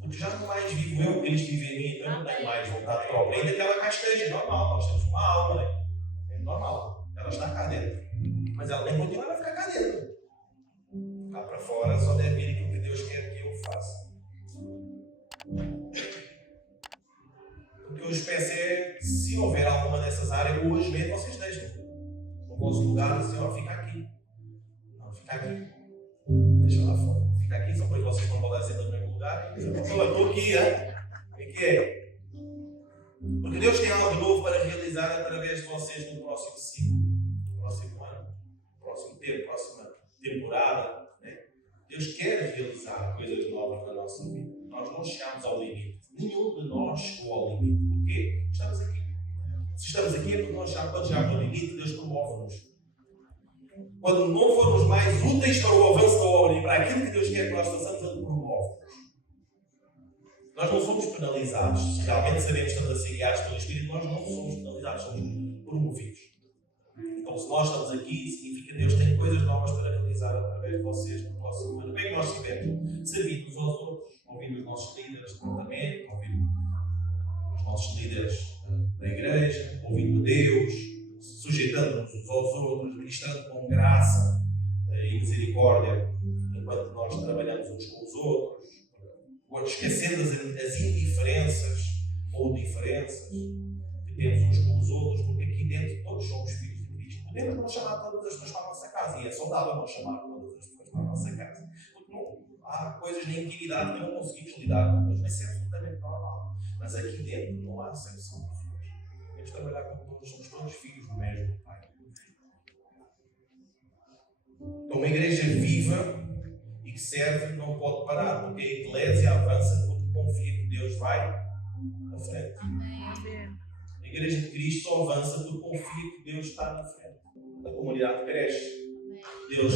Porque já não mais vivo eu, Cristo vive em mim, então eu não tenho mais vontade própria. Ainda que ela cá esteja, é normal, nós temos uma alma, não é? É normal, ela está cá dentro. Mas ela tem que continuar a ficar cá dentro. Cá para fora só deve vir aquilo que Deus quer que eu faça. O que eu os peço é, se houver alguma dessas áreas, hoje mesmo vocês deixem no vosso lugar, assim, fica aqui. Não, fica aqui. Deixa lá fora. Fica aqui, só depois vocês não podem ser no mesmo lugar. Estou aqui, o que é? Porque Deus tem algo novo para realizar através de vocês no próximo ciclo, no próximo ano, no próximo tempo, próxima temporada. Né? Deus quer realizar coisas novas na nossa vida. Nós não chegamos ao limite. Nenhum de nós chegou ao limite. Porquê? Estamos aqui. Se estamos aqui é porque nós quando chegamos ao limite, Deus promove-nos. Quando não formos mais úteis para o avanço da obra e para aquilo que Deus quer que nós façamos, Ele promove-nos. Nós não somos penalizados. Se realmente sabemos que estamos a ser guiados pelo Espírito, nós não somos penalizados, somos promovidos. Então, se nós estamos aqui, significa que Deus tem coisas novas para realizar através de vocês no próximo ano. O que é que nós tivemos? Servir uns aos outros, ouvir os nossos líderes de departamento, ouvir os nossos líderes da igreja, ouvindo Deus, sujeitando-nos uns aos outros, ministrando com graça e misericórdia, enquanto nós trabalhamos uns com os outros, esquecendo as indiferenças ou diferenças que temos uns com os outros, porque aqui dentro todos somos filhos de Cristo. Podemos não chamar todas as pessoas para a nossa casa, e é saudável não chamar todas as pessoas para a nossa casa, porque não, há coisas na intimidade que não conseguimos lidar com, mas isso é absolutamente normal. Mas aqui dentro não há exceção de pessoas. Temos de trabalhar com todos, somos todos filhos do mesmo Pai. Então, uma igreja viva e que serve não pode parar, porque a eclésia avança porque confia que Deus vai à frente. Amém. A igreja de Cristo só avança porque confia que Deus está na frente. A comunidade cresce. Deus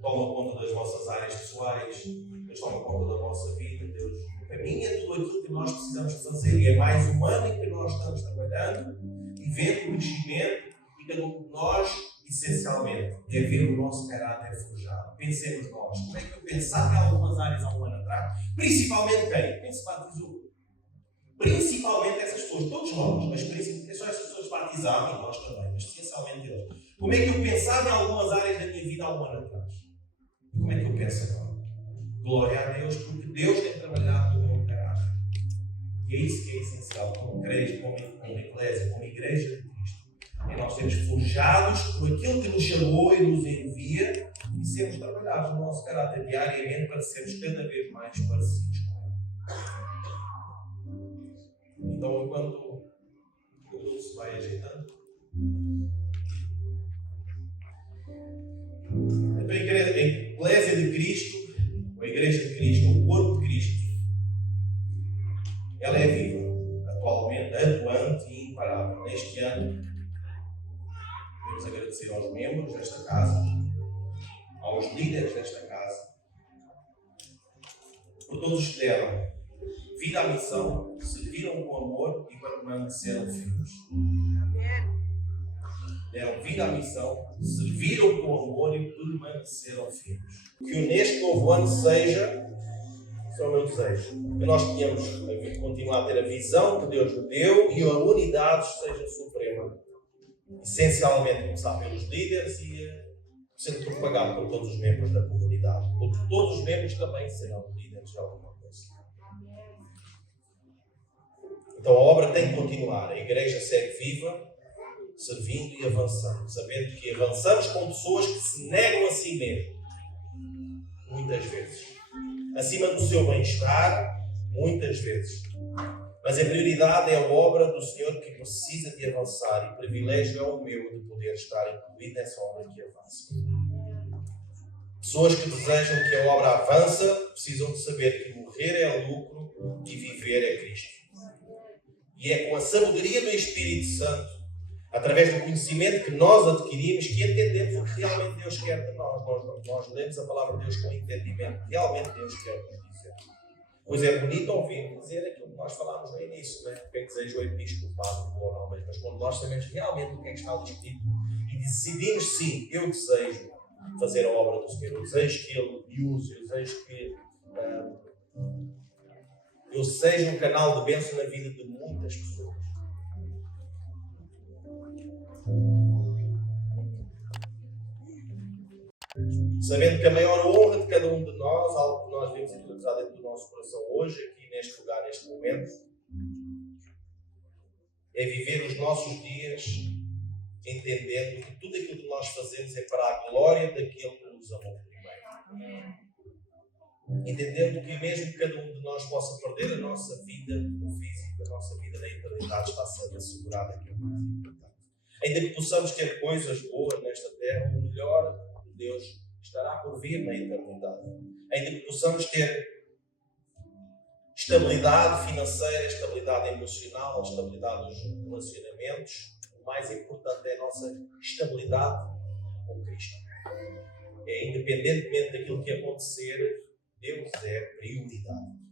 toma conta das vossas áreas pessoais. Deus toma conta da vossa vida. Deus caminha tudo aquilo que nós precisamos fazer. E é mais um ano em que nós estamos trabalhando e vendo o crescimento, e cada um de nós, essencialmente, é ver o nosso caráter forjado. Pensemos nós. Como é que eu pensava em algumas áreas há um ano atrás? Principalmente quem se batizou. Principalmente essas pessoas, todos nós, mas só essas pessoas batizadas, e nós também, mas essencialmente eles. Como é que eu pensava em algumas áreas da minha vida há um ano atrás? Como é que eu penso agora? Glória a Deus, porque Deus tem trabalhado no meu caráter. E é isso que é essencial, como igreja, como eclésia, como igreja de Cristo. É nós sermos forjados por aquilo que nos chamou e nos envia, e sermos trabalhados no nosso caráter diariamente para sermos cada vez mais parecidos com Ele. Então, enquanto o grupo se vai ajeitando, então a eclésia de Cristo, ou a igreja de Cristo, ou o corpo de Cristo, ela é viva, atualmente, atuante e imparável. Neste ano, queremos agradecer aos membros desta casa, aos líderes desta casa, por todos os que deram vida à missão, serviram com amor e permaneceram firmes. Deram vida à missão, serviram com amor e permaneceram firmes. Que neste novo ano seja, esse é o meu desejo, que nós tenhamos continuar a ter a visão que Deus nos deu e a unidade seja suprema. Essencialmente começar pelos líderes e sendo propagado por todos os membros da comunidade. Porque todos os membros também serão líderes de alguma coisa. Então a obra tem que continuar. A igreja segue viva, servindo e avançando. Sabendo que avançamos com pessoas que se negam a si mesmo. Muitas vezes. Acima do seu bem-estar, muitas vezes. Mas a prioridade é a obra do Senhor que precisa de avançar. E o privilégio é o meu de poder estar incluído nessa obra que avança. Pessoas que desejam que a obra avance precisam de saber que morrer é lucro e viver é Cristo. E é com a sabedoria do Espírito Santo, através do conhecimento que nós adquirimos, que entendemos o que realmente Deus quer de nós. Nós lemos a palavra de Deus com entendimento. Realmente Deus quer nos dizer. Pois é bonito ouvir dizer aquilo que nós falámos no início, né? O que é que deseja o episcopado do oral, mas quando nós sabemos realmente o que é que está ali escrito e decidimos sim, eu desejo fazer a obra do Senhor, eu desejo que Ele me use, eu desejo que eu seja um canal de bênção na vida de muitas pessoas. Sabendo que a maior honra de cada um de nós, algo que nós devemos interiorizar dentro do nosso coração hoje, aqui neste lugar, neste momento, é viver os nossos dias entendendo que tudo aquilo que nós fazemos é para a glória daquele que nos amou primeiro. Entendendo que mesmo que cada um de nós possa perder a nossa vida no físico, a nossa vida na eternidade está sendo assegurada, que é o mais importante. Ainda que possamos ter coisas boas nesta terra, o melhor de Deus estará por vir na eternidade. Ainda que possamos ter estabilidade financeira, estabilidade emocional, estabilidade dos relacionamentos, o mais importante é a nossa estabilidade com Cristo. É, independentemente daquilo que acontecer, Deus é prioridade.